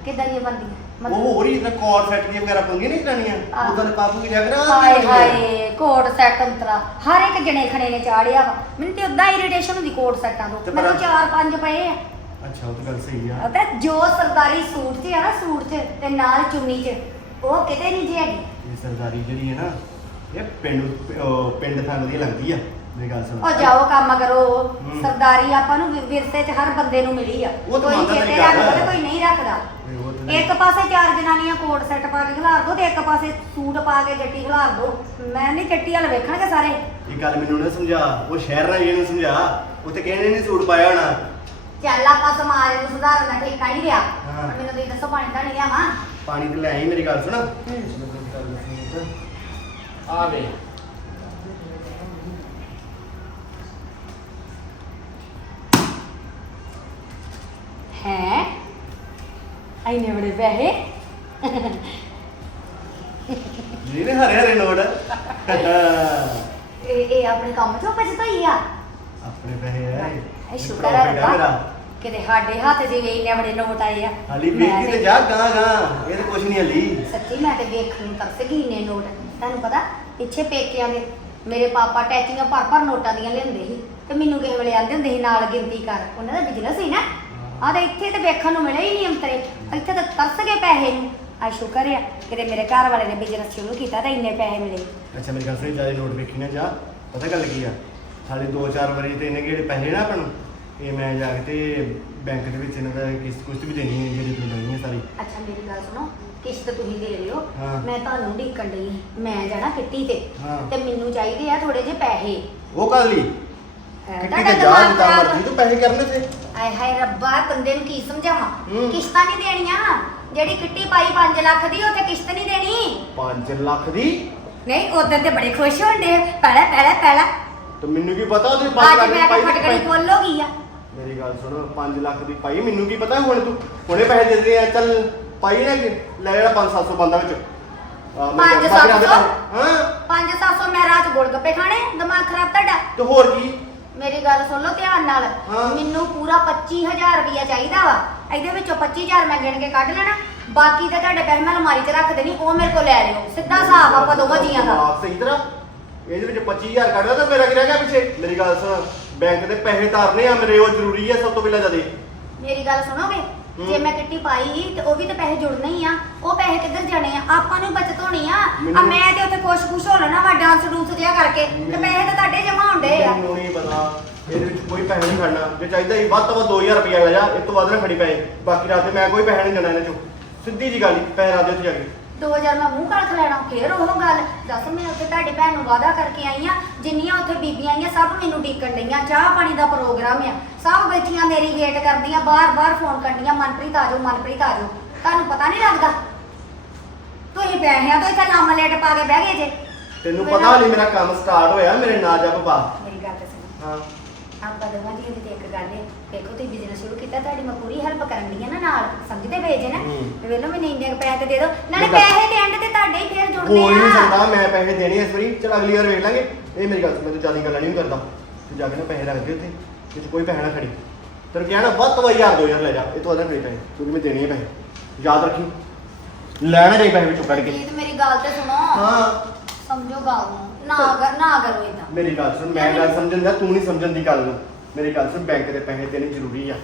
ਕਿੱਦਾਂ ਦੀਆਂ ਬਣਦੀਆਂ? ਉਹ ਹੋਰ ਹੀ ਤਾਂ ਕੋਰ ਸੈੱਟ ਦੀਆਂ ਵਗੈਰਾ ਪਾਉਂਦੀਆਂ ਨਹੀਂ ਜਨਾਨੀਆਂ ਆਹ। ਉਦੋਂ ਦੇ ਪਾਪੂ ਕੀ ਜਾ ਕੇ ਨਾ ਹਾਏ ਹਾਏ ਕੋਟ ਸੈੱਟ ਅੰਤਰਾ। ਹਰ ਇੱਕ ਜਣੇ ਖਣੇ ਨੇ ਚਾੜਿਆ ਵਾ। ਮੈਨੂੰ ਤੇ ਉਦਾਂ ਇਰੀਟੇਸ਼ਨ ਹੁੰਦੀ ਕੋਟ ਸੈੱਟਾਂ ਤੋਂ ਤੇ ਮੈਨੂੰ ਪਰ- ਚਾਰ ਪੰਜ ਪਏ ਆ। ਅੱਛਾ ਉਹ ਤਾਂ ਗੱਲ ਸਹੀ ਆ। ਤੇ ਜੋ ਸਰਦਾਰੀ ਸੂਟ 'ਚ ਆ ਨਾ ਸੂਟ 'ਚ ਤੇ ਨਾਲ ਚੁੰਨੀ 'ਚ ਉਹ ਕਿਤੇ ਨਹੀਂ ਜੀ ਹੈਗੀ। ਇਹ ਸਰਦਾਰੀ ਜਿਹੜੀ ਹੈ ਨਾ ਇਹ ਪਿੰਡ ਉਹ ਪਿੰਡ ਥਾਂ ਵਧੀਆ ਲੱਗਦੀ ਆ ਮੇਰੀ ਗੱਲ ਸੁਣ। ਉਹ ਜਾਓ ਕੰਮ ਕਰੋ। ਹੂੰ। ਸਰਦਾਰੀ ਆਪਾਂ ਨੂੰ ਵਿ- ਵਿਰਸੇ 'ਚ ਹਰ ਬੰਦੇ ਨੂੰ ਮਿਲੀ ਆ। ਉਹ ਤਾਂ ਕੋਈ ਮਾਤਾ ਤੇਰੀ ਗੱਲ ਰੱਖਦਾ ਤੇ ਹੈ। ਕੋਈ ਨਹੀਂ ਰੱਖਦਾ। ਤਾਂ ਇੱਕ ਪਾਸੇ ਚਾਰ ਜਨਾਨੀਆਂ ਕੋਟ ਸੈੱਟ ਪਾ ਕੇ ਖਿਲਾਰ ਦੋ ਤੇ ਇੱਕ ਪਾਸੇ ਸੂਟ ਪਾ ਕੇ ਜੱਟੀ ਖਿਲਾਰ ਦੋ। ਮੈਂ ਨਹੀਂ ਜੱਟੀ ਵਾਲ ਵੇਖਣਗੇ ਸਾਰੇ। ਇਹ ਗੱਲ ਮੈਨੂੰ ਨਾ ਸਮਝਾ ਉਹ ਸ਼ਹਿਰ ਨਾਲ ਇਹਨੂੰ ਸਮਝਾ ਉੱਥੇ ਕਹਿੰਦੇ ਨੇ ਸੂਟ ਪਾਇਆ ਹੋਣਾ। ਚੱਲ ਆਪਾਂ ਸਮਾਜ ਨੂੰ ਸੁਧਾਰਨ ਦਾ ਠੇਕਾ ਨਹੀਂ ਲਿਆ। ਹਾਂ। ਮੈਨੂੰ ਤੁਸੀਂ ਦੱਸੋ ਪਾਣੀ ਤਾਂ ਨਹੀਂ ਲਿਆਵਾਂ? ਪਾਣੀ ਤੇ ਲੈ ਆਈ ਮੇਰੀ ਗੱਲ ਸੁਣ। ਆ ਵੇ। ਹੈ। ਐਨੇ ਬੜੇ ਪੈਸੇ। ਜਿਹਨੇ ਹਰੇ ਹਰੇ ਨੋਟ ਇਹ ਇਹ ਆਪਣੇ ਕੰਮ ਬਚਦਾ ਹੀ ਆ। ਆਪਣੇ ਪੈਸੇ ਆ ਇਹ। ਸ਼ੁਕਰ ਹੈ ਰੱਬਾ। ਕਿਤੇ ਸਾਡੇ ਹੱਥ ਦੇ ਵੇ ਇੰਨੇ ਬੜੇ ਨੋਟ ਆਏ ਆ। ਹਾਲੀ ਮੈਂ ਵੇਖੀ ਤੇ ਜਾ ਗਾ ਗਾ ਇਹ ਤੇ ਕੁਛ ਨਹੀਂ ਹਲੀ। ਸੱਚੀ ਮੈਂ ਤੇ ਵੇਖਣ ਨੂੰ ਤਰਸ ਗਈ ਇੰਨੇ ਨੋਟ। ਤੁਹਾਨੂੰ ਪਤਾ ਪਿੱਛੇ ਪੇਕਿਆਂ ਦੇ ਮੇਰੇ ਪਾਪਾ ਟੈਚੀਆਂ ਭਰ ਭਰ ਨੋਟਾਂ ਦੀਆਂ ਲਿਆਉਂਦੇ ਸੀ। ਤੇ ਮੈਨੂੰ ਕਿਸੇ ਵੇਲੇ ਆਂਦੇ ਹੁੰਦੇ ਸੀ ਨਾਲ ਗਿਣਤੀ ਕਰ। ਉਹਨਾਂ ਦਾ ਬਿਜ਼ਨਸ ਸੀ ਨਾ। ਆ ਤੇ ਇੱਥੇ ਤੇ ਵੇਖਣ ਨੂੰ ਮਿਲੇ ਹੀ ਨਹੀਂ ਅੰਤਰੇ। ਇੱਥੇ ਤਾਂ ਤਰਸ ਗਏ ਪੈਸੇ ਨੂੰ। ਆ ਸ਼ੁਕਰ ਆ ਕਿਤੇ ਮੇਰੇ ਘਰ ਵਾਲੇ ਨੇ ਬਿਜ਼ਨਸ ਸ਼ੁਰੂ ਕੀਤਾ ਤਾਂ ਇੰਨੇ ਪੈਸੇ ਮਿਲੇ। ਅੱਛਾ ਮੇਰੀ ਗੱਲ ਸੁਣੀ ਜਾ ਨੋਟ ਵੇਖੀ ਨਾ ਜਾ। ਪਤਾ ਗੱਲ ਕੀ ਆ? ਸਾਡੇ 2-4 ਵਾਰੀ ਤੇ ਇਹਨੇ ਜਿਹੜੇ ਪੈਸੇ ਨਾ ਆਪਾਂ ਨੂੰ। ਇਹ ਮੈਂ ਜਾ ਕੇ ਤੇ ਬੈਂਕ ਦੇ ਵਿੱਚ ਇਹਨਾਂ ਦਾ ਕਿਸ਼ਤ ਕੁਸ਼ਤ ਵੀ ਦੇਣੀ ਹੈ ਜਿਹੜੀ ਤੁਸੀਂ ਲੈਣੀ ਹੈ ਸਾਰੀ। ਅੱਛਾ ਮੇਰੀ ਗੱਲ ਸੁਣੋ ਕਿਸ਼ਤ ਤੁਸੀਂ ਦੇ ਲਿਓ। ਹਾਂ। ਮੈਂ ਤੁਹਾਨੂੰ ਢੀਕਣ ਸੀ। ਮੈਂ ਜਾਣਾ ਕਿੱਟੀ ਤੇ। ਹਾਂ। ਤੇ ਮੈਨੂੰ ਚਾਹੀਦੇ ਆ ਥੋੜੇ ਜਿਹੇ ਪੈਸੇ। ਉਹ ਕਰ ਲਈ। ਹੈ, ਕਿੱਟੀ ਤੁਹਾਡਾ ਤੇ ਜਾ ਜਿੱਦਾਂ ਮਰਜ਼ੀ ਤੂੰ ਪੈਸੇ ਕਰਨੇ ਤੇ ਆਏ ਹਾਏ ਰੱਬਾ ਬੰਦੇ ਨੂੰ ਕੀ ਸਮਝਾਵਾਂ? ਹੂੰ। ਕਿਸ਼ਤਾਂ ਨਹੀਂ ਦੇਣੀਆਂ। ਜਿਹੜੀ ਕਿੱਟੀ ਪਾਈ 5 ਲੱਖ ਦੀ ਉੱਥੇ ਕਿਸ਼ਤ ਨਹੀਂ ਦੇਣੀ। 5 ਲੱਖ ਦੀ? ਨਹੀਂ ਉਦੋਂ ਤੇ ਬੜੇ ਖੁਸ਼ ਹੁੰਦੇ ਪਹਿਲਾ ਪਹਿਲਾ ਪਹਿਲਾ। ਤੇ ਮੈਨੂੰ ਕੀ ਪਤਾ ਉਹਦੇ 5 ਅੱਜ ਲੱਖ ਮੈਂ ਦੀ ਤਾਂ ਫਟਕੜੀ ਪਾਈ ਫੁੱਲ ਹੋ ਗਈ ਆ। ਮੇਰੀ ਗੱਲ ਸੁਣ 5 ਲੱਖ ਦੀ ਪਾਈ ਮੈਨੂੰ ਕੀ ਪਤਾ ਹੁਣ ਤੂੰ ਹੁਣੇ ਪੈਸੇ ਦੇ ਦੇ ਆ ਚੱਲ ਪਾਈ ਨਾ ਲੈ ਜਿਹੜਾ 5-700 ਬੰਦਾ ਵਿੱਚ। ਆਹ ਮੇਰੇ ਪੰਜ ਬਾਕੀ ਸੱਤ ਸੌ? ਪੈਸੇ। ਹਾਂ 5-700 ਮੈਂ ਰਾਤ ਗੋਲਗੱਪੇ ਖਾਣੇ। ਦਿਮਾਗ ਖਰਾਬ ਤੁਹਾਡਾ। ਤੇ ਹੋਰ ਕੀ? ਮੇਰੀ ਗੱਲ ਸੁਣ ਲਓ ਧਿਆਨ ਨਾਲ। ਹਾਂ। ਮੈਨੂੰ ਪੂਰਾ 25000 ਰੁਪਇਆ ਚਾਹੀਦਾ ਵਾ। ਇਹਦੇ ਵਿੱਚੋਂ 25000 ਮੈਂ ਗਿਣ ਕੇ ਕੱਢ ਲੈਣਾ। ਬਾਕੀ ਤਾਂ ਤੁਹਾਡੇ ਪੈਸੇ ਮੈਂ ਅਲਮਾਰੀ 'ਚ ਰੱਖ ਦੇਣੀ ਉਹ ਮੇਰੇ ਕੋਲ ਲੈ ਲਿਓ। ਸਿੱਧਾ ਹਿਸਾਬ ਆਪਾਂ ਦੋਵਾਂ ਜੀਆਂ ਦਾ। ਸਹੀ ਤਰ੍ਹਾਂ। ਇਹਦੇ ਵਿੱਚ 25000 ਕੱਢਦਾ ਤਾਂ ਮੇਰਾ ਕੀ ਰਹਿ ਗਿਆ ਪਿੱਛੇ? ਮੇਰੀ ਗੱਲ ਸੁਣ ਬੈਂਕ ਦੇ ਪੈਸੇ ਤਾਰਨੇ ਆ ਮੇਰੇ ਉਹ ਜ਼ਰੂਰੀ ਆ ਸਭ ਤੋਂ ਪਹਿਲਾਂ ਜਦੇ ਮੇਰੀ ਗੱਲ ਸੁਣੋਗੇ? ਜੇ ਮੈਂ ਕਿੱਟੀ ਪਾਈ ਤੇ ਉਹ ਵੀ ਤੇ ਪੈਸੇ ਜੁੜਨੇ ਹੀ ਆ। ਉਹ ਪੈਸੇ ਕਿੱਧਰ ਜਾਣੇ ਆ? ਆਪਾਂ ਨੂੰ ਬਚਤ ਹੋਣੀ ਆ। ਆ ਮੈਂ ਤੇ ਉੱਥੇ ਖੁਸ਼ ਖੁਸ਼ ਹੋ ਲੈਣਾ ਵਾ ਡਾਂਸ ਡੂੰਸ ਜਿਆ ਕਰਕੇ। ਤੇ ਪੈਸੇ ਤਾਂ ਤੁਹਾਡੇ ਜਮਾ ਹੁੰਦੇ ਆ। ਮੈਨੂੰ ਨਹੀਂ ਪਤਾ। ਇਹਦੇ ਵਿੱਚ ਕੋਈ ਪੈਸੇ ਨਹੀਂ ਖੜਨਾ। ਜੇ ਚਾਹੀਦਾ ਹੀ ਵੱਧ ਤੋਂ ਵੱਧ 2000 ਰੁਪਇਆ ਲੈ ਜਾ ਇਸ ਤੋਂ ਵੱਧ ਨਾ ਖੜੀ ਪਏ। ਬਾਕੀ ਰਾਤ ਤੇ ਮੈਂ ਕੋਈ ਪੈਸੇ ਨਹੀਂ ਦੇਣਾ ਇਹਨਾਂ ਚੋਂ। ਸਿੱਧੀ ਜੀ ਗੱਲ ਪੈਸੇ ਰਾਤ ਦੇ ਜਾ ਕੇ। 2000 ਮੈਂ ਮੂੰਹ ਕੱਖ ਲੈਣਾ ਫੇਰ ਉਹ ਗੱਲ। ਦੱਸ ਮੈਂ ਉੱਥੇ ਤੁਹਾਡੀ ਭੈਣ ਨੂੰ ਵਾਅਦਾ ਕਰਕੇ ਆਈ ਆ ਜਿੰਨੀਆਂ ਉੱਥੇ ਬੀਬੀਆਂ ਆਈਆਂ ਸਭ ਮੈਨੂੰ ਡੀਕਣ ਡਈਆਂ ਚਾਹ ਪਾਣੀ ਦਾ ਪ੍ਰੋਗਰਾਮ ਆ। ਸਭ ਬੈਠੀਆਂ ਮੇਰੀ ਵੇਟ ਕਰਦੀਆਂ ਬਾਰ-ਬਾਰ ਫੋਨ ਕਰਦੀਆਂ ਮਨਪ੍ਰੀਤ ਆ ਜਾਓ ਮਨਪ੍ਰੀਤ ਆ ਜਾਓ। ਤੁਹਾਨੂੰ ਪਤਾ ਨਹੀਂ ਲੱਗਦਾ? ਤੁਸੀਂ ਪੈਸਿਆਂ ਤੋਂ ਇੱਥੇ ਲਾਮਾ ਲੇਟ ਪਾ ਕੇ ਬਹਿ ਗਏ ਜੇ। ਤੈਨੂੰ ਪਤਾ ਨਹੀਂ ਮੇਰਾ ਕੰਮ ਸਟਾਰਟ ਹੋਇਆ ਮੇਰੇ ਨਾਂ ਜਪ ਪਾ। ਮੇਰੀ ਗੱਲ ਤਾਂ ਸੁਣੋ। ਹਾਂ। ਆਪਾਂ ਦੋਵਾਂ ਦੀ ਤੇ ਇੱਕ ਗੱਲ ਹੈ ਦੇਖੋ ਤੁਸੀਂ ਬਿਜ਼ਨਸ ਸ਼ੁਰੂ ਕੀਤਾ ਤੁਹਾਡੀ ਮੈਂ ਪੂਰੀ ਹੈਲਪ ਕਰਨ ਦੀ ਨਾ ਨਾਲ ਸਮਝਦੇ ਪਏ ਜੇ ਨਾ? ਹੂੰ। ਤੇ ਵੇਲੋ ਮੈਨੂੰ ਇੰਨੇ ਕੁ ਪੈਸੇ ਦੇ ਦਿਓ ਨਾਲੇ ਮੈਂ ਪੈਸੇ ਦੇ ਐਂਡ ਤੇ ਤੁਹਾਡੇ ਹੀ ਫੇਰ ਜੁੜਦੇ ਹੀ ਨਹੀਂ ਆ। ਸਕਦਾ ਮੈਂ ਪੈਸੇ ਦੇਣੇ ਇਸ ਵਾਰੀ ਚਲ ਅਗਲੀ ਵਾਰ ਵੇਖ ਲਾਂਗੇ। ਇਹ ਮੇਰੀ ਗੱਲ ਸੁਣ ਮੈਂ ਤੂੰ ਜ਼ਿਆਦਾ ਗੱਲਾਂ ਨਹੀਂ ਕਰਦਾ। ਤੂੰ ਜਾ ਕੇ ਨਾ ਪੈਸੇ ਰੱਖ ਦੇ ਉੱਥੇ ਵਿੱਚ ਕੋਈ ਪੈਸੇ ਨਾ ਖੜੀ। ਤੈਨੂੰ ਕਿਹਾ ਨਾ ਵੱਧ ਤੋਂ ਵੱਧ ਹਜ਼ਾਰ ਦੋ ਹਜ਼ਾਰ ਲੈ ਜਾ ਇਹ ਤੋਂ ਵੱਧ ਨਹੀਂ ਪੈਸੇ ਕਿਉਂਕਿ ਮੈਂ ਦੇਣੇ ਆ ਪੈਸੇ। ਯਾਦ ਰੱਖੀ। ਲੈਣਾ ਚਾਹੀਦਾ ਪੈਸੇ ਵਿੱਚੋਂ ਕੱਢ ਕੇ। ਇਹ ਤੇ ਮੇਰੀ ਗੱਲ ਤੇ ਸੁਣੋ। ਹਾਂ। ਸਮਝੋ ਗੱਲ ਨੂੰ। ਨਾ ਕਰ ਨਾ ਕਰੋ ਇਦਾਂ ਮੇਰੀ ਗੱਲ ਸੁਣ ਮੈਂ ਗੱਲ ਸਮਝਣ ਦਾ ਤੂੰ ਨਹੀਂ ਸਮਝਣ ਦੀ ਗੱਲ ਨੂੰ। ਮੇਰੀ ਗੱਲ ਸੁਣ ਬੈਂਕ ਦੇ ਪੈਸੇ ਦੇਣੇ ਜ਼ਰੂਰੀ ਆ।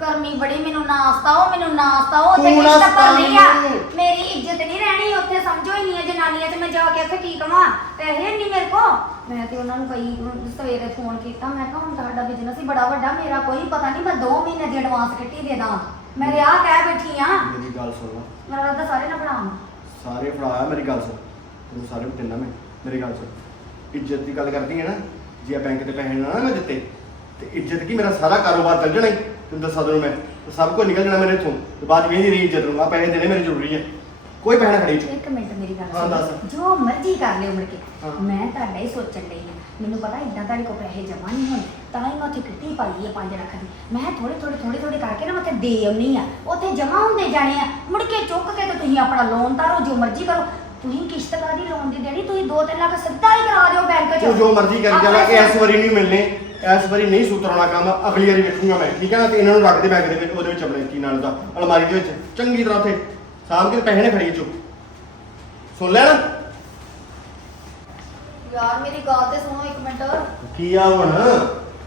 ਗਰਮੀ ਬੜੀ ਮੈਨੂੰ ਨਾ ਸਤਾਓ ਮੈਨੂੰ ਨਾ ਸਤਾਓ ਤੂੰ ਉੱਥੇ ਨਾ ਕਿਸ਼ਤ ਸਤਾ ਭਰਨੀ ਆ। ਮੈਨੂੰ। ਮੇਰੀ ਇੱਜ਼ਤ ਨਹੀਂ ਰਹਿਣੀ ਉੱਥੇ ਸਮਝੋ ਹੀ ਨਹੀਂ ਹੈ ਜਨਾਨੀਆਂ 'ਚ ਮੈਂ ਜਾ ਕੇ ਉੱਥੇ ਕੀ ਕਵਾਂ। ਪੈਸੇ ਨਹੀਂ ਮੇਰੇ ਕੋ ਮੈਂ ਤੇ ਉਹਨਾਂ ਨੂੰ ਕਈ ਸਵੇਰੇ ਫੋਨ ਕੀਤਾ ਮੈਂ ਕਿਹਾ ਹੁਣ ਤੁਹਾਡਾ ਬਿਜ਼ਨਸ ਹੀ ਬੜਾ ਵੱਡਾ ਮੇਰਾ ਕੋਈ ਪਤਾ ਨਹੀਂ ਮੈਂ 2 ਮਹੀਨੇ ਦੀ ਐਡਵਾਂਸ ਕੱਟੀ ਦੇ ਦਾਂ। ਮੈਂ ਰਿਆ ਕਹਿ ਬੈਠੀ ਆ। ਮੇਰੀ ਗੱਲ ਸੁਣ। ਲਾ ਮੇਰਾ ਤਾਂ ਸਾਰੇ ਨਾ ਬਣਾਵਾਂ ਸਾਰੇ ਫੜਾਇਆ ਮੇਰੀ ਗੱਲ ਸੁਣ। ਤੈਨੂੰ ਸਾਰੇ ਨੂੰ ਦਿੰਦਾ ਮੈਂ। ਮੇਰੀ ਗੱਲ ਸੁਣ। ਇੱਜ਼ਤ ਦੀ ਗੱਲ ਕਰਦੀ ਹੈ ਨਾ ਜੇ ਬੈਂਕ ਦੇ ਪੈਸੇ ਨਾ ਨਾ ਮੈਂ ਦਿੱਤੇ ਤੇ ਇੱਜ਼ਤ ਕੀ ਮੇਰਾ ਸਾਰਾ ਕਾਰੋਬਾਰ ਚੱਲ ਜਾਣਾ ਹੀ ਤੈਨੂੰ ਦੱਸਾਂ ਤੈਨੂੰ ਮੈਂ। ਤੇ ਸਭ ਕੁਝ ਨਿਕਲ ਜਾਣਾ ਮੇਰੇ ਇੱਥੋਂ। ਤੇ ਬਾਅਦ ਵਿੱਚ ਨਹੀਂ ਇੱਜ਼ਤ ਨੂੰ ਆ ਪੈਸੇ ਦੇਣੇ ਮੇਰੇ ਜ਼ਰੂਰੀ ਹੈ ਕੋਈ ਪੈਸਾ ਖੜੀ ਚ ਇੱਕ ਮਿੰਟ ਮੇਰੀ ਗੱਲ ਹਾਂ, ਸੁਣੋ। ਦੱਸ। ਜੋ ਮਰਜ਼ੀ ਕਰ ਲਿਓ ਮੁੜ ਕੇ। ਹਾਂ। ਮੈਂ ਤੁਹਾਡਾ ਹੀ ਸੋਚਣ ਲਈ ਆ। ਮੈਨੂੰ ਪਤਾ ਇਦਾਂ ਤੁਹਾਡੇ ਕੋਲ ਪੈਸੇ ਜਮਾ ਨਹੀਂ ਹੋਣੇ ਤਾਂ ਹੀ ਮੈਂ ਉੱਥੇ ਕਿੱਟੀ ਪਾਈ ਹੈ 5 ਲੱਖ ਦੀ। ਮੈਂ ਥੋੜੇ ਥੋੜੇ ਥੋੜੇ ਥੋੜੇ ਕਰਕੇ ਨਾ ਮੈਂ ਉੱਥੇ ਦੇ ਆਉਣੀ ਆ। ਉੱਥੇ ਜਮਾ ਹੁੰਦੇ ਜਾਣੇ ਆ। ਮੁੜ ਕੇ ਚੁੱਕ ਕੇ ਤੇ ਤੁਸੀਂ ਆਪਣਾ ਲੋਨ ਤਾਰੋ ਜੋ ਮਰਜ਼ੀ ਕਰੋ। ਤੁਸੀਂ ਕਿਸ਼ਤ ਕਾਦੀ ਲੋਨ ਦੀ ਦੇਣੀ? ਤੁਸੀਂ 2-3 ਲੱਖ ਸਿੱਧਾ ਹੀ ਕਰਾ ਦਿਓ ਬੈਂਕ 'ਚ। ਤੂੰ ਜੋ ਮਰਜ਼ੀ ਕਰੀ ਜਾਣਾ ਕਿ ਇਸ ਵਾਰੀ ਨਹੀਂ ਮਿਲਨੇ ਇਸ ਵਾਰੀ ਨਹੀਂ ਸੁਤਰਾਉਣਾ ਕੰਮ ਅਗਲੀ ਵਾਰੀ ਵੇਖੂਗਾ ਮੈਂ ਠੀਕ ਹੈ ਨਾ? ਤੇ ਇਹਨਾਂ ਨੂੰ ਰੱਖ ਦੇ ਬੈਗ ਦੇ ਵਿੱਚ ਉਹਦੇ ਵਿੱਚ ਆਪਣੇ ਕੀ ਨਾਲ ਦਾ ਅਲਮਾਰੀ ਦੇ ਵਿੱਚ ਚੰਗੀ ਤਰ੍ਹਾਂ ਉੱਥੇ। ਸਾਂਭ ਕੇ ਪੈਸੇ ਨਾ ਖੜੀ ਚੁੱਕ ਸੁਣ ਲੈ ਨਾ। ਯਾਰ ਮੇਰੀ ਗੱਲ ਤੇ ਸੁਣੋ ਇੱਕ ਮਿੰਟ। ਕੀ ਆ ਹੁਣ?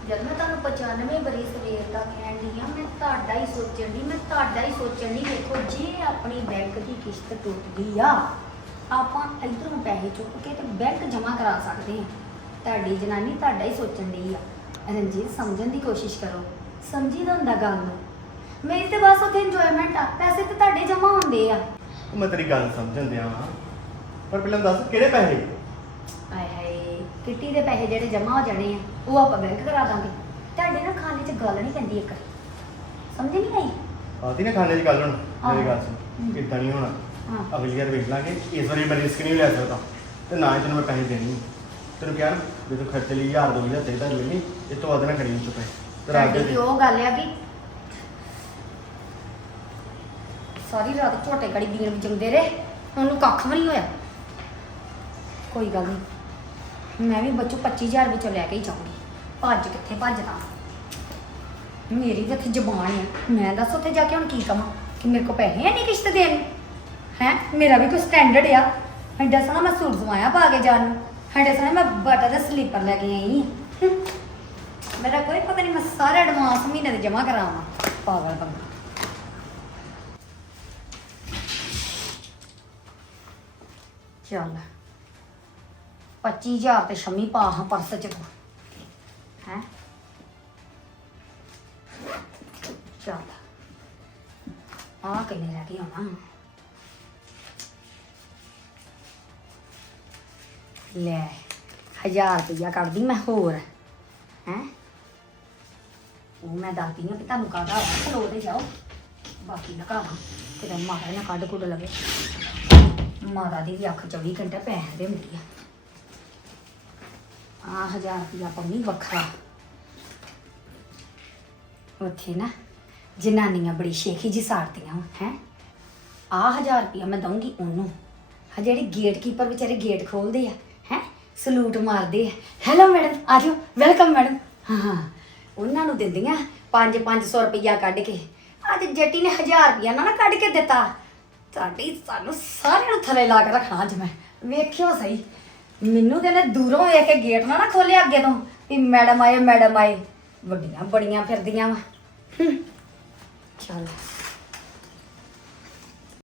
ਜਦ ਮੈਂ ਤੁਹਾਨੂੰ 95 ਬਰੀ ਸਵੇਰ ਦਾ ਕਹਿਣ ਦੀ ਆ ਮੈਂ ਤੁਹਾਡਾ ਹੀ ਸੋਚਣ ਦੀ ਮੈਂ ਤੁਹਾਡਾ ਹੀ ਸੋਚਣ ਦੀ ਦੇਖੋ ਜੇ ਆਪਣੀ ਬੈਂਕ ਦੀ ਕਿਸ਼ਤ ਟੁੱਟ ਗਈ ਆ ਆਪਾਂ ਇਧਰੋਂ ਪੈਸੇ ਚੁੱਕ ਕੇ ਤੇ ਬੈਂਕ ਜਮ੍ਹਾਂ ਕਰਾ ਸਕਦੇ ਹਾਂ। ਤੁਹਾਡੀ ਜਨਾਨੀ ਤੁਹਾਡਾ ਹੀ ਸੋਚਣ ਦੀ ਆ। ਰਣਜੀਤ ਸਮਝਣ ਦੀ ਕੋਸ਼ਿਸ਼ ਕਰੋ। ਸਮਝੀ ਦਾ ਹੁੰਦਾ ਗੱਲ ਨੂੰ। ਮੇਰੀ ਤੇ ਬਸ ਉੱਥੇ ਇੰਜੋਇਮੈਂਟ ਆ। ਪੈਸੇ ਤੇ ਤੁਹਾਡੇ ਜਮ੍ਹਾਂ ਹੁੰਦੇ ਆ। ਉਹ ਮੈਂ ਤੇਰੀ ਗੱਲ ਸਮਝਣ ਦਿਆ ਪਰ ਪਹਿਲਾਂ ਦੱਸ ਕਿਹੜੇ ਪੈਸੇ? ਆਏ ਹਾਏ ਕਿੱਟੀ ਦੇ ਪੈਸੇ ਜਿਹੜੇ ਜਮ੍ਹਾਂ ਹੋ ਜਾਣੇ ਆ ਉਹ ਆਪਾਂ ਬੈਂਕ ਕਰਾ ਦਾਂਗੇ। ਤੁਹਾਡੇ ਨਾਲ ਖਾਣੇ 'ਚ ਗੱਲ ਨਹੀਂ ਪੈਂਦੀ ਇੱਕ। ਸਮਝ ਨਹੀਂ ਆਈ? ਆਤੀ ਨਾ ਖਾਣੇ ਦੀ ਗੱਲ ਹੁਣ ਮੇਰੀ ਗੱਲ। ਸੁਣ। ਕਿੱਦਾਂ ਨਹੀਂ ਹੋਣਾ। ਅਗਲੀ ਵਾਰ ਵੇਖ ਲਾਂਗੇ। ਇਸ ਵਾਰੀ ਮੈਂ ਰਿਸਕ ਨਹੀਂ ਲੈ ਸਕਦਾ। ਤੇ ਨਾ ਹੀ ਤੈਨੂੰ ਮੈਂ ਪੈਸੇ ਦੇਣੇ ਤੈਨੂੰ ਕਿਹਾ ਨਾ ਤੂੰ ਖਰਚ ਲਈ 1000 2000 ਚਾਹੀਦਾ ਲੈਣੀ ਇਹ ਤੋਂ ਵੱਧ ਨਾ ਪੈਸੇ ਤੇ ਰੱਖ ਦੇ ਉਹ ਗੱਲ ਆ ਵੀ ਸਾਰੀ ਰਾਤ ਝੋਟੇ ਗੜੀ ਬੀਣ ਵਜਾਉਂਦੇ ਰਹੇ। ਉਹਨੂੰ ਕੱਖ ਵੀ ਨਹੀਂ ਹੋਇਆ। ਕੋਈ ਗੱਲ ਨਹੀਂ ਮੈਂ ਵੀ ਬੱਚੋ 25000 ਵਿੱਚੋਂ ਲੈ ਕੇ ਹੀ ਜਾਊਂਗੀ। ਭੱਜ ਕਿੱਥੇ ਭੱਜਦਾ? ਮੇਰੀ ਤਾਂ ਇੱਥੇ ਜ਼ਬਾਨ ਆ। ਮੈਂ ਦੱਸ ਉੱਥੇ ਜਾ ਕੇ ਹੁਣ ਕੀ ਕਵਾਂ? ਕਿ ਮੇਰੇ ਕੋਲ ਪੈਸੇ ਹੈ ਨਹੀਂ ਕਿਸ਼ਤ ਦੇਣ। ਨੂੰ ਹੈ? ਮੇਰਾ ਵੀ ਕੋਈ ਸਟੈਂਡਰਡ ਆ। ਐਡਾ ਸੋਹਣਾ ਮੈਂ ਸੂਟ ਸਵਾਇਆ ਪਾ ਕੇ ਜਾਣ ਨੂੰ। ਐਡਾ ਸੋਹਣਾ ਮੈਂ ਬਾਟਾ ਦਾ ਸਲੀਪਰ ਲੈ ਕੇ ਆਈ ਹਾਂ। ਮੇਰਾ ਕੋਈ ਪਤਾ ਨਹੀਂ ਮੈਂ ਸਾਰੇ ਐਡਵਾਂਸ ਮਹੀਨੇ ਦੇ ਜਮ੍ਹਾਂ ਕਰਾਵਾਂ। ਪਾਗਲ ਬੰਦਾ। ਚੱਲ। 25000 ਤੇ ਸ਼ਮੀ ਪਾ ਹਾਂ ਪਰਸ ਚ। 1000 ਰੁਪਇਆ ਕੱਢਦੀ ਮੈਂ ਹੋਰ, ਹੈ? ਉਹ ਮੈਂ ਦੱਸਦੀ ਹਾਂ ਕਿ ਤੁਹਾਨੂੰ ਕਾਹਦਾ ਵਾ ਖਲੋ ਤੇ ਜਾਓ। ਬਾਕੀ ਨਾ ਕਿਤੇ ਮਾਤਾ ਨਾ ਕੱਢ ਕੁੱਢ ਲਵੇ। ਮਾਤਾ ਦੀ ਵੀ ਅੱਖ 24 ਘੰਟੇ ਪੈਸੇ ਦੇ ਹੁੰਦੀ ਆ। ਆ 1000 ਰੁਪਇਆ ਪੰਨੀ ਵੱਖਰਾ। ਉੱਥੇ ਨਾ ਜਨਾਨੀਆਂ ਬੜੀ ਸ਼ੇਖੀ ਜੀ ਸਾਰਦੀਆਂ ਹੈ? ਆ 1000 ਰੁਪਇਆ ਮੈਂ ਦਊਂਗੀ ਉਹਨੂੰ। ਆ ਜਿਹੜੇ ਗੇਟ ਕੀਪਰ ਵਿਚਾਰੇ ਗੇਟ ਖੋਲਦੇ ਆ ਸਲੂਟ ਮਾਰਦੇ ਆ। ਹੈਲੋ ਮੈਡਮ ਆ ਆਜੋ ਵੈਲਕਮ ਮੈਡਮ ਹਾਂ ਉਹਨਾਂ ਨੂੰ ਦਿੰਦੀਆਂ 5-500 ਰੁਪਈਆ ਕੱਢ ਕੇ। ਅੱਜ ਜੱਟੀ ਨੇ 1000 ਰੁਪਈਆ ਨਾ ਨਾ ਕੱਢ ਕੇ ਦਿੱਤਾ। ਤੁਹਾਡੀ, ਸਾਨੂੰ ਸਾਰਿਆਂ ਨੂੰ ਥੱਲੇ ਲਾ ਕੇ ਰੱਖਣਾ ਅੱਜ ਮੈਂ। ਵੇਖਿਓ ਸਹੀ। ਮੈਨੂੰ ਤੇ ਨੇ ਦੂਰੋਂ ਵੇਖ ਕੇ ਗੇਟ ਨਾ ਨਾ ਖੋਲਿਆ ਅੱਗੇ ਤੋਂ। ਵੀ ਮੈਡਮ ਆਏ ਮੈਡਮ ਆਏ। ਵੱਡੀਆਂ ਬੜੀਆਂ ਫਿਰਦੀਆਂ ਵਾ। ਚੱਲ।